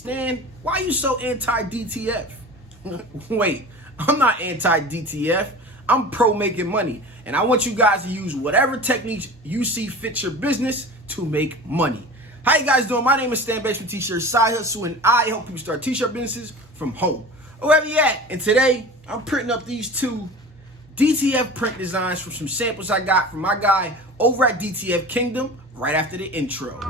Stan, why are you so anti-DTF? Wait, I'm not anti-DTF. I'm pro making money. And I want you guys to use whatever techniques you see fit your business to make money. How you guys doing? My name is Stan Bates from T-Shirt Side Hustle, and I help people start t-shirt businesses from home, wherever you at. And today, I'm printing up these two DTF print designs from some samples I got from my guy over at DTF Kingdom right after the intro.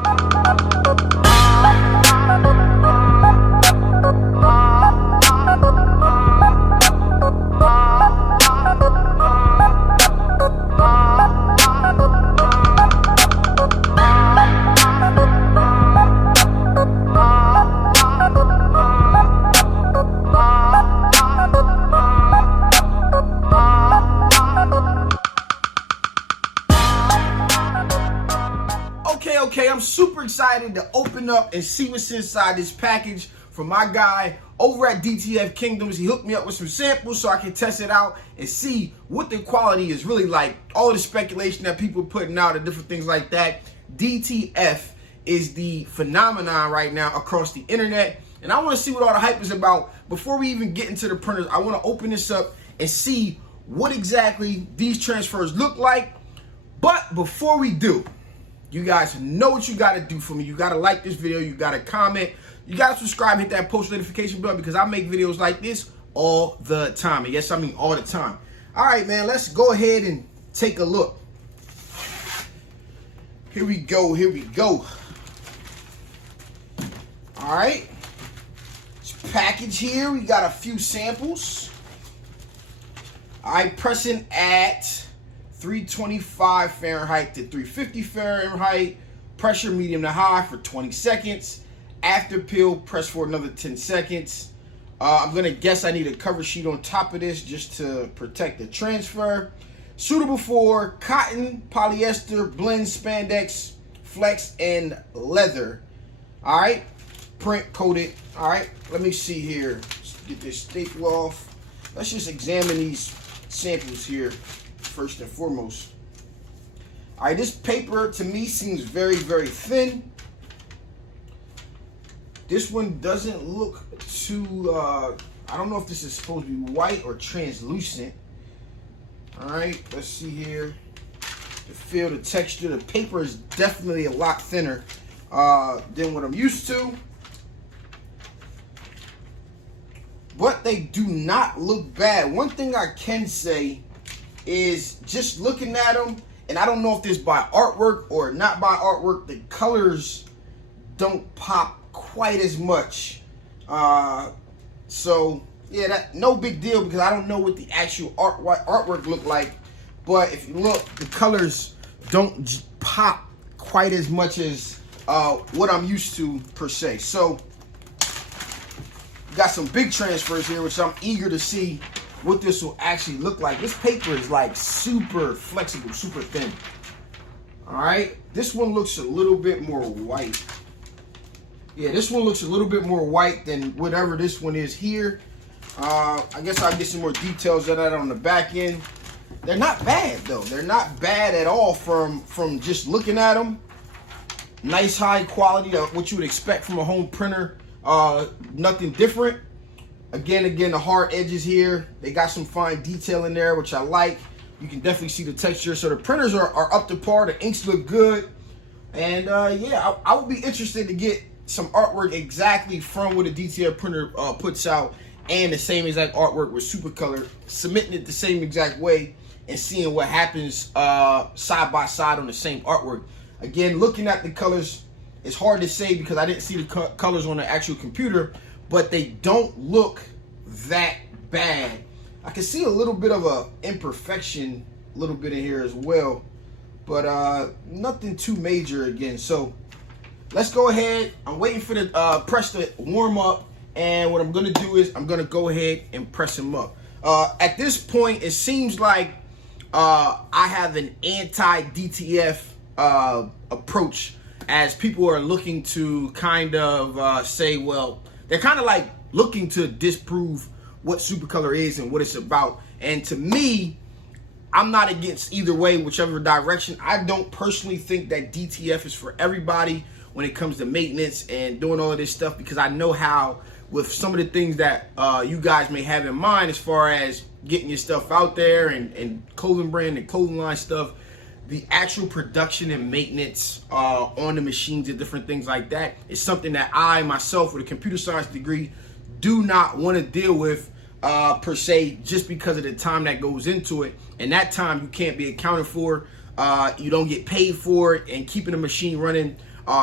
Okay, I'm super excited to open up and see what's inside this package from my guy over at DTF Kingdoms. He hooked me up with some samples so I can test it out and see what the quality is really like. All the speculation that people are putting out and different things like that. DTF is the phenomenon right now across the internet, and I want to see what all the hype is about. Before we even get into the printers, I want to open this up and see what exactly these transfers look like. But before we do, you guys know what you got to do for me. You got to like this video. You got to comment. You got to subscribe, hit that post notification bell, because I make videos like this all the time. And yes, I mean all the time. All right, man, let's go ahead and take a look. Here we go. Here we go. All right. This package here, we got a few samples. All right, pressing at 325 Fahrenheit to 350 Fahrenheit. Pressure medium to high for 20 seconds. After peel, press for another 10 seconds. I'm going to guess I need a cover sheet on top of this just to protect the transfer. Suitable for cotton, polyester, blend, spandex, flex, and leather. All right. Print coated. All right. Let me see here. Let's get this staple off. Let's just examine these samples here first and foremost. All right, this paper to me seems very, very thin. This one doesn't look too, I don't know if this is supposed to be white or translucent. All right, let's see here. The feel, the texture, the paper is definitely a lot thinner than what I'm used to. But they do not look bad. One thing I can say is just looking at them, and I don't know if this by artwork or not by artwork, the colors don't pop quite as much. So yeah, that no big deal, because I don't know what the actual artwork look like. But if you look, the colors don't pop quite as much as what I'm used to per se. So got some big transfers here, which I'm eager to see what this will actually look like. This paper is like super flexible, super thin. All right, this one looks a little bit more white. Yeah, this one looks a little bit more white than whatever this one is here. I guess I'll get some more details of that on the back end. They're not bad though. They're not bad at all from just looking at them. Nice high quality, what you would expect from a home printer. Nothing different. Again, the hard edges here, they got some fine detail in there, which I like. You can definitely see the texture. So the printers are up to par. The inks look good. And yeah, I would be interested to get some artwork exactly from what a DTF printer puts out, and the same exact artwork with Supercolor, submitting it the same exact way and seeing what happens side by side on the same artwork. Again, looking at the colors, it's hard to say because I didn't see the colors on the actual computer, but they don't look that bad. I can see a little bit of a imperfection, a little bit in here as well, but nothing too major again. So let's go ahead. I'm waiting for the press to warm up, and what I'm gonna do is I'm gonna go ahead and press them up. At this point, it seems like I have an anti-DTF approach, as people are looking to kind of say, well, they're kind of like looking to disprove what Supercolor is and what it's about. And to me, I'm not against either way, whichever direction. I don't personally think that DTF is for everybody. when it comes to maintenance and doing all of this stuff, because I know how with some of the things that you guys may have in mind as far as getting your stuff out there and clothing brand and clothing line stuff, the actual production and maintenance on the machines and different things like that is something that I myself with a computer science degree do not want to deal with per se, just because of the time that goes into it, and that time you can't be accounted for. You don't get paid for it, and keeping the machine running,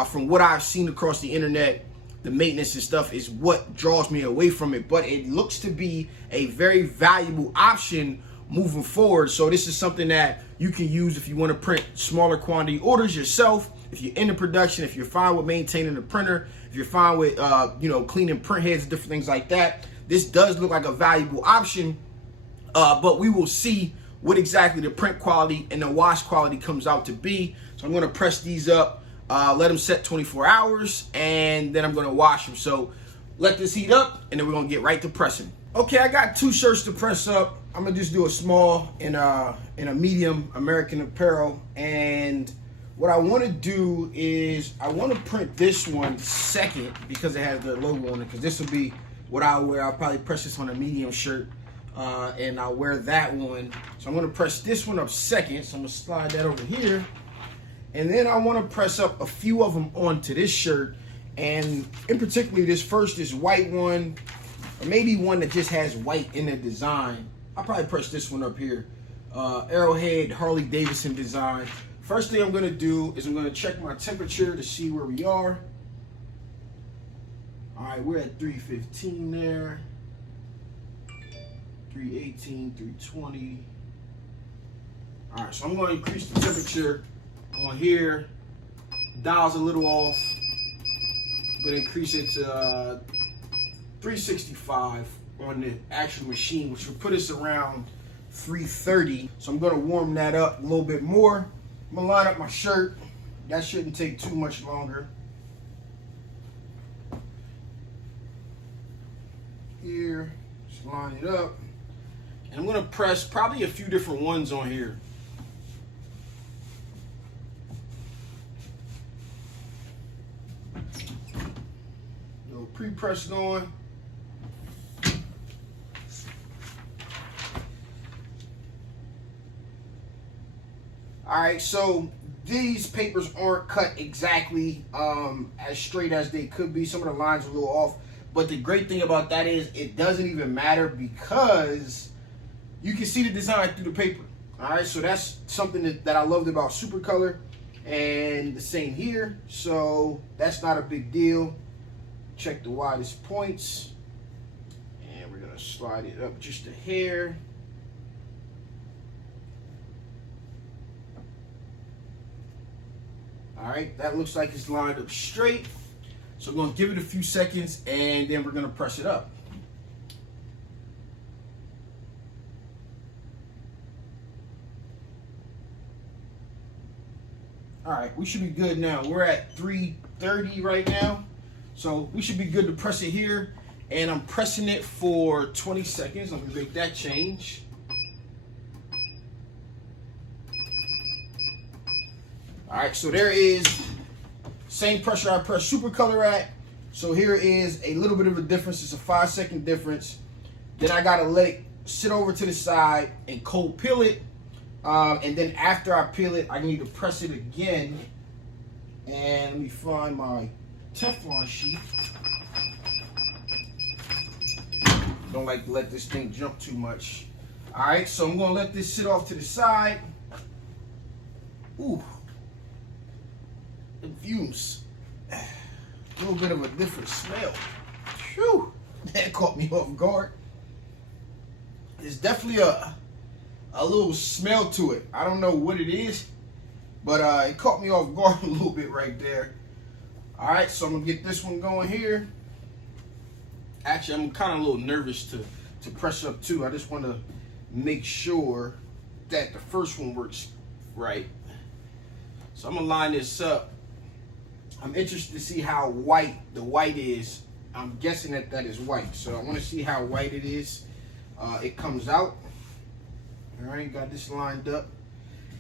from what I've seen across the internet, the maintenance and stuff is what draws me away from it. But it looks to be a very valuable option moving forward. So this is something that you can use if you want to print smaller quantity orders yourself, if you're into production, if you're fine with maintaining the printer, if you're fine with cleaning print heads and different things like that. This does look like a valuable option, but we will see what exactly the print quality and the wash quality comes out to be. So I'm going to press these up, let them set 24 hours, and then I'm going to wash them. So let this heat up, and then we're going to get right to pressing. Okay, I got 2 shirts to press up. I'm going to just do a small and a medium American Apparel. And what I want to do is I want to print this one second because it has the logo on it, because this will be what I'll wear. I'll probably press this on a medium shirt, and I'll wear that one. So I'm going to press this one up second. So I'm going to slide that over here. And then I want to press up a few of them onto this shirt. And in particular, this white one, or maybe one that just has white in the design. I'll probably press this one up here. Arrowhead Harley Davidson design. First thing I'm going to do is I'm going to check my temperature to see where we are. All right, we're at 315 there. 318, 320. All right, so I'm going to increase the temperature on here. Dial's a little off. I'm going to increase it to 365 on the actual machine, which will put us around 330. So I'm going to warm that up a little bit more. I'm going to line up my shirt. That shouldn't take too much longer. Here, just line it up. And I'm going to press probably a few different ones on here. Little pre-press going. All right, so these papers aren't cut exactly as straight as they could be. Some of the lines are a little off. But the great thing about that is it doesn't even matter, because you can see the design through the paper. All right, so that's something that I loved about Supercolor, and the same here. So that's not a big deal. Check the widest points, and we're gonna slide it up just a hair. All right, that looks like it's lined up straight. So I'm going to give it a few seconds, and then we're going to press it up. All right, we should be good now. We're at 330 right now. So we should be good to press it here. And I'm pressing it for 20 seconds. I'm going to make that change. All right, so there is same pressure I pressed Supercolor at. So here is a little bit of a difference. It's a 5-second difference. Then I gotta let it sit over to the side and cold peel it. And then after I peel it, I need to press it again. And let me find my Teflon sheet. Don't like to let this thing jump too much. All right, so I'm gonna let this sit off to the side. Ooh. The fumes, a little bit of a different smell. Phew, that caught me off guard. There's definitely a little smell to it. I don't know what it is, but it caught me off guard a little bit right there. All right, so I'm gonna get this one going here. Actually, I'm kind of a little nervous to press up too. I just want to make sure that the first one works right. So I'm gonna line this up. I'm interested to see how white the white is. I'm guessing that is white. So I want to see how white it is. It comes out. All right, got this lined up.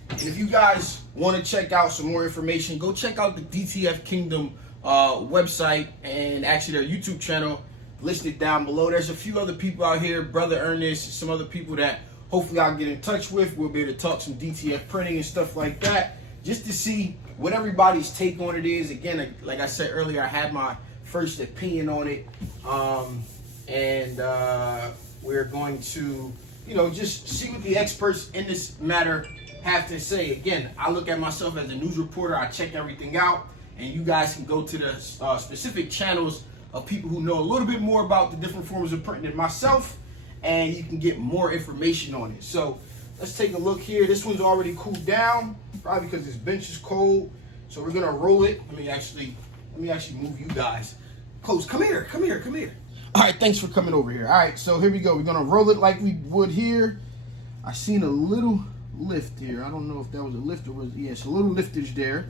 And if you guys want to check out some more information, go check out the DTF Kingdom website and actually their YouTube channel listed down below. There's a few other people out here, Brother Ernest, some other people that hopefully I'll get in touch with. We'll be able to talk some DTF printing and stuff like that, just to see what everybody's take on it is. Again, like I said earlier, I had my first opinion on it, and we're going to, just see what the experts in this matter have to say. Again, I look at myself as a news reporter. I check everything out, and you guys can go to the specific channels of people who know a little bit more about the different forms of printing than myself, and you can get more information on it. So let's take a look here. This one's already cooled down, probably because this bench is cold. So we're gonna roll it. Let me actually move you guys close. Come here. All right, thanks for coming over here. All right, so here we go. We're gonna roll it like we would here. I seen a little lift here. I don't know if that was a lift or was, it's a little liftage there.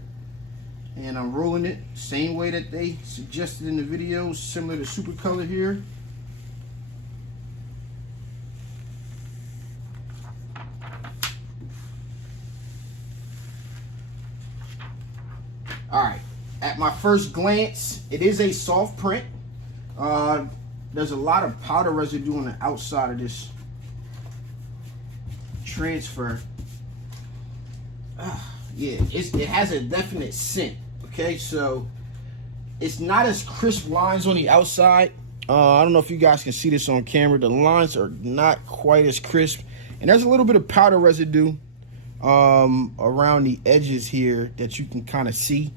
And I'm rolling it same way that they suggested in the video, similar to Super Color here. All right, at my first glance, it is a soft print. There's a lot of powder residue on the outside of this transfer. Yeah, it has a definite scent. Okay, so it's not as crisp lines on the outside. I don't know if you guys can see this on camera. The lines are not quite as crisp, and there's a little bit of powder residue around the edges here that you can kind of see.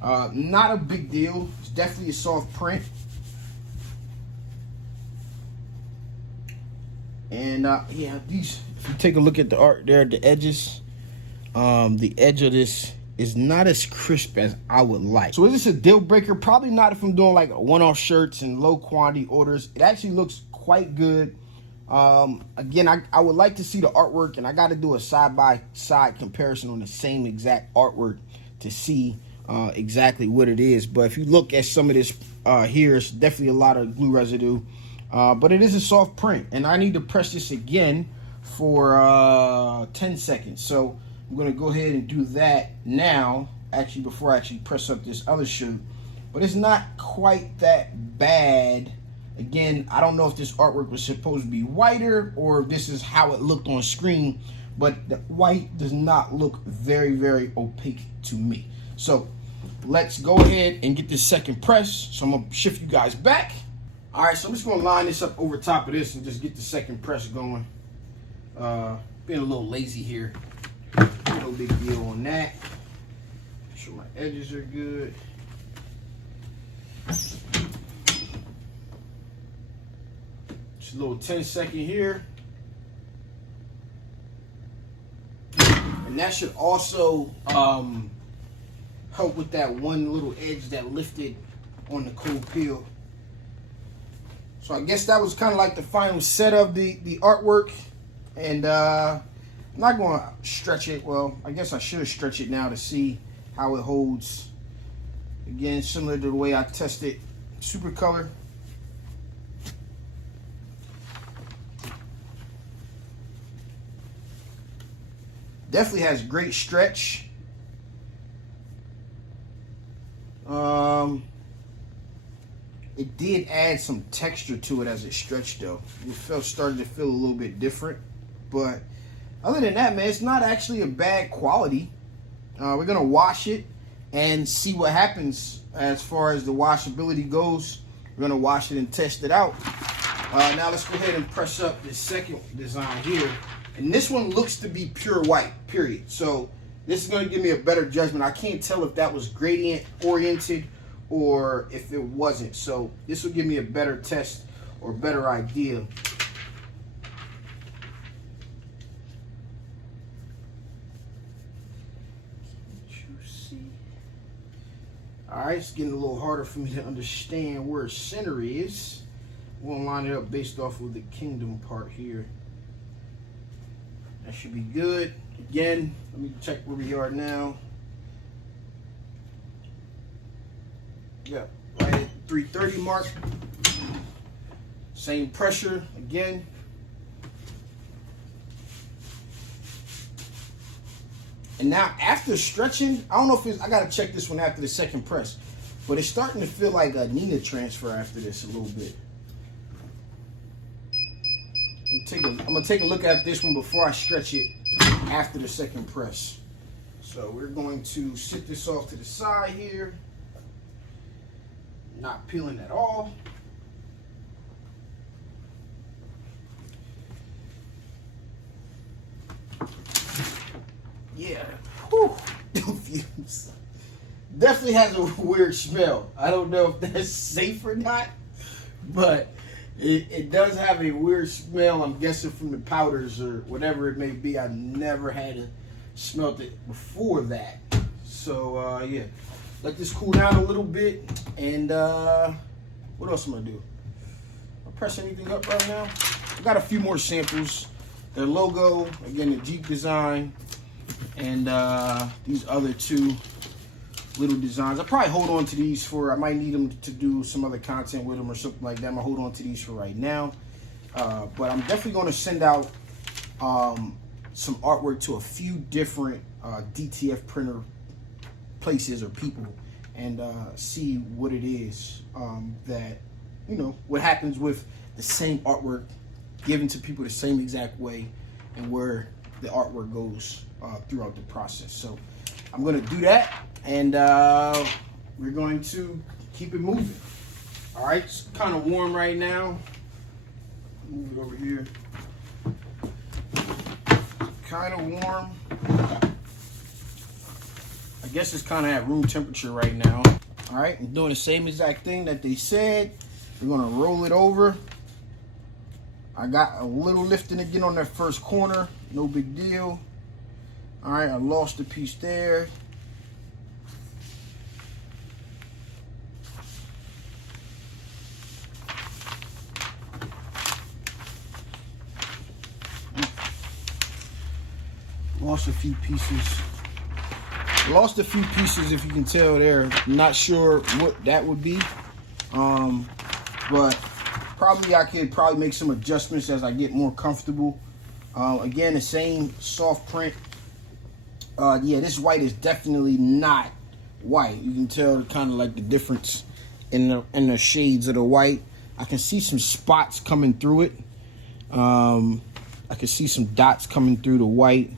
Not a big deal. It's definitely a soft print. And yeah, these, if you take a look at the art there at the edges, the edge of this is not as crisp as I would like. So is this a deal breaker? Probably not if I'm doing like one-off shirts and low quantity orders. It actually looks quite good. Again, I would like to see the artwork, and I got to do a side-by-side comparison on the same exact artwork to see exactly what it is. But if you look at some of this here, it's definitely a lot of glue residue. But it is a soft print, and I need to press this again for 10 seconds. So I'm going to go ahead and do that now, actually, before I actually press up this other shirt. But it's not quite that bad. Again, I don't know if this artwork was supposed to be whiter or if this is how it looked on screen, but the white does not look very, very opaque to me. So let's go ahead and get this second press. So I'm going to shift you guys back. All right, so I'm just going to line this up over top of this and just get the second press going. Being a little lazy here. No big deal on that. Make sure my edges are good. Just a little 10-second here. And that should also help with that one little edge that lifted on the cold peel. So I guess that was kind of like the final set of the artwork. And I'm not going to stretch it. Well, I guess I should stretch it now to see how it holds. Again, similar to the way I tested Super Color. Definitely has great stretch. It did add some texture to it as it stretched though. It started to feel a little bit different. But other than that, man, it's not actually a bad quality. We're going to wash it and see what happens as far as the washability goes. We're going to wash it and test it out. Now let's go ahead and press up this second design here. And this one looks to be pure white, period. So this is going to give me a better judgment. I can't tell if that was gradient oriented or if it wasn't. So this will give me a better test or better idea. All right, it's getting a little harder for me to understand where center is. We'll line it up based off of the kingdom part here. That should be good. Again, let me check where we are now. Yeah, right at 330 mark. Same pressure again. And now after stretching, I don't know if it's, I gotta check this one after the second press, but it's starting to feel like a Nina transfer after this a little bit. I'm gonna take a look at this one before I stretch it after the second press. So we're going to sit this off to the side here. Not peeling at all. Yeah, whew. Fumes. Definitely has a weird smell. I don't know if that's safe or not, but it does have a weird smell. I'm guessing from the powders or whatever it may be. I never had smelled it before that. So yeah, let this cool down a little bit. And what else am I gonna do? I'll press anything up right now. I got a few more samples. The logo, again, the Jeep design, and these other two little designs. I'll probably hold on to these for, I might need them to do some other content with them or something like that. I'm gonna hold on to these for right now. But I'm definitely gonna send out some artwork to a few different DTF printer places or people and see what it is that, you know, what happens with the same artwork given to people the same exact way and where the artwork goes throughout the process. So I'm going to do that, and we're going to keep it moving. All right, it's kind of warm right now. Move it over here. Kind of warm. I guess it's kind of at room temperature right now. All right, I'm doing the same exact thing that they said. We're going to roll it over. I got a little lifting again on that first corner. No big deal. All right, I lost a piece there. Lost a few pieces. Lost a few pieces, if you can tell there. Not sure what that would be. But probably I could make some adjustments as I get more comfortable. Again, the same soft print. Yeah, this white is definitely not white. You can tell kind of like the difference in the shades of the white. I can see some spots coming through it. I can see some dots coming through the white.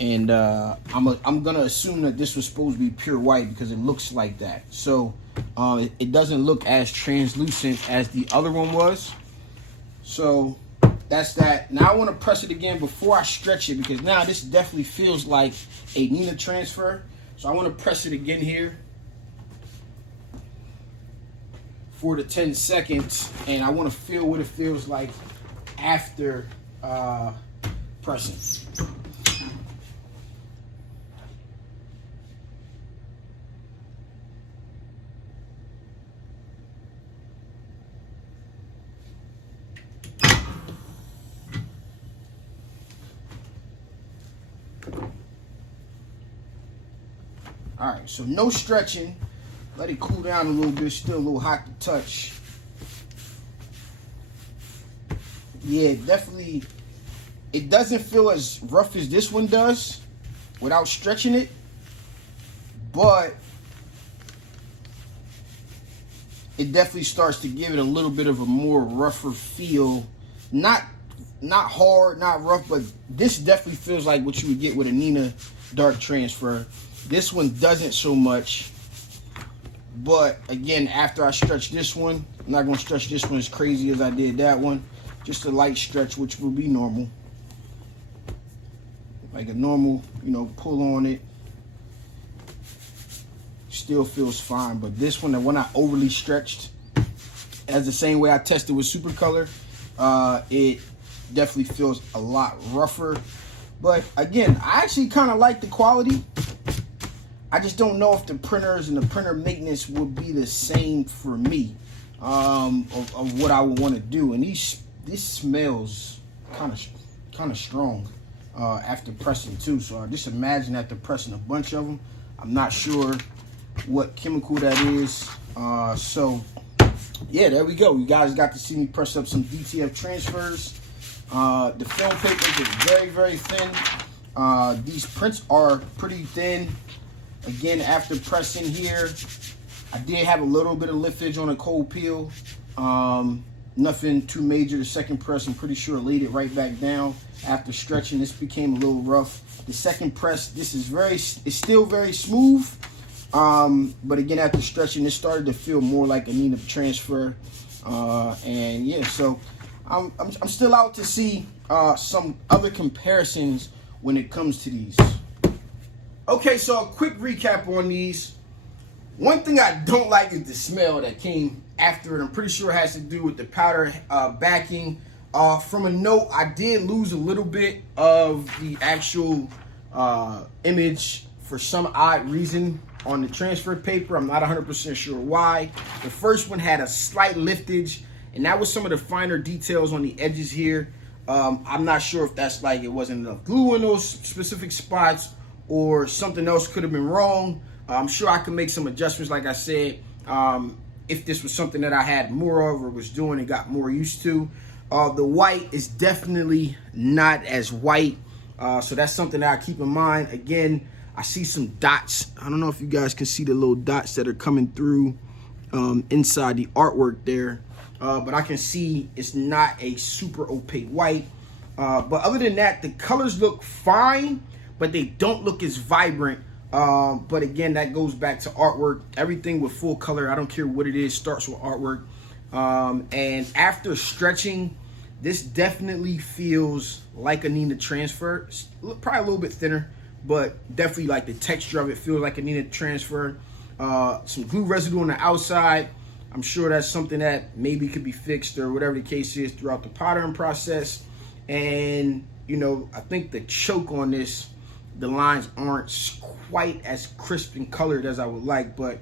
And I'm gonna assume that this was supposed to be pure white because it looks like that. So it doesn't look as translucent as the other one was. So that's that. Now I want to press it again before I stretch it because now this definitely feels like a Nina transfer. So I want to press it again here for the 10 seconds, and I want to feel what it feels like after pressing. All right, so no stretching. Let it cool down a little bit. Still a little hot to touch. Yeah, definitely. It doesn't feel as rough as this one does without stretching it, but it definitely starts to give it a little bit of a more rougher feel. Not hard, not rough, but this definitely feels like what you would get with a Nina dark transfer. This one doesn't so much, but again, after I stretch this one, I'm not going to stretch this one as crazy as I did that one. Just a light stretch, which will be normal. Like a normal, you know, pull on it. Still feels fine, but this one, the one I overly stretched, as the same way I tested with Super Color, it definitely feels a lot rougher. But again, I actually kind of like the quality. I just don't know if the printers and the printer maintenance would be the same for me of what I would want to do. And this smells kind of strong after pressing too. So I just imagine after pressing a bunch of them, I'm not sure what chemical that is. So yeah, there we go. You guys got to see me press up some DTF transfers. The film papers is very, very thin. These prints are pretty thin. Again, after pressing here, I did have a little bit of liftage on a cold peel. Nothing too major. The second press, I'm pretty sure, laid it right back down. After stretching, this became a little rough. The second press, this is it's still very smooth. But again, after stretching, it started to feel more like a need of transfer. And yeah, so I'm still out to see some other comparisons when it comes to these. Okay, so a quick recap on these. One thing I don't like is the smell that came after it. I'm pretty sure it has to do with the powder backing. From a note, I did lose a little bit of the actual image for some odd reason on the transfer paper. I'm not 100% sure why. The first one had a slight liftage, and that was some of the finer details on the edges here. I'm not sure if that's like it wasn't enough glue in those specific spots or something else could have been wrong. I'm sure I could make some adjustments, like I said, if this was something that I had more of or was doing and got more used to. The white is definitely not as white, so that's something that I keep in mind. Again, I see some dots. I don't know if you guys can see the little dots that are coming through inside the artwork there, but I can see it's not a super opaque white. But other than that, the colors look fine, but they don't look as vibrant. But again, that goes back to artwork. Everything with full color, I don't care what it is, starts with artwork. And after stretching, this definitely feels like a Nina transfer. It's probably a little bit thinner, but definitely like the texture of it feels like a Nina transfer. Some glue residue on the outside. I'm sure that's something that maybe could be fixed or whatever the case is throughout the powdering process. And, you know, I think the choke on this, the lines aren't quite as crisp and colored as I would like, but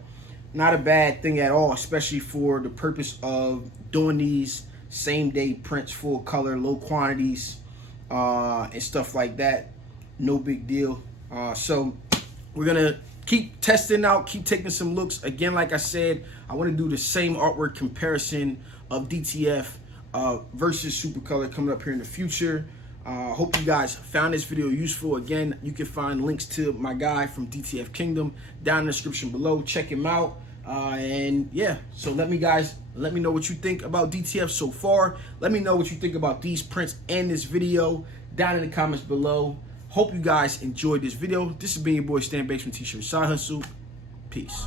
not a bad thing at all, especially for the purpose of doing these same day prints, full color, low quantities, and stuff like that. No big deal. So we're gonna keep testing out, keep taking some looks. Again, like I said, I want to do the same artwork comparison of DTF versus Supercolor coming up here in the future. Hope you guys found this video useful. Again, you can find links to my guy from DTF Kingdom down in the description below. Check him out. And yeah, so let me know what you think about DTF so far. Let me know what you think about these prints and this video down in the comments below. Hope you guys enjoyed this video. This has been your boy Stan Bakes from T-Shirt Side Hustle. Peace.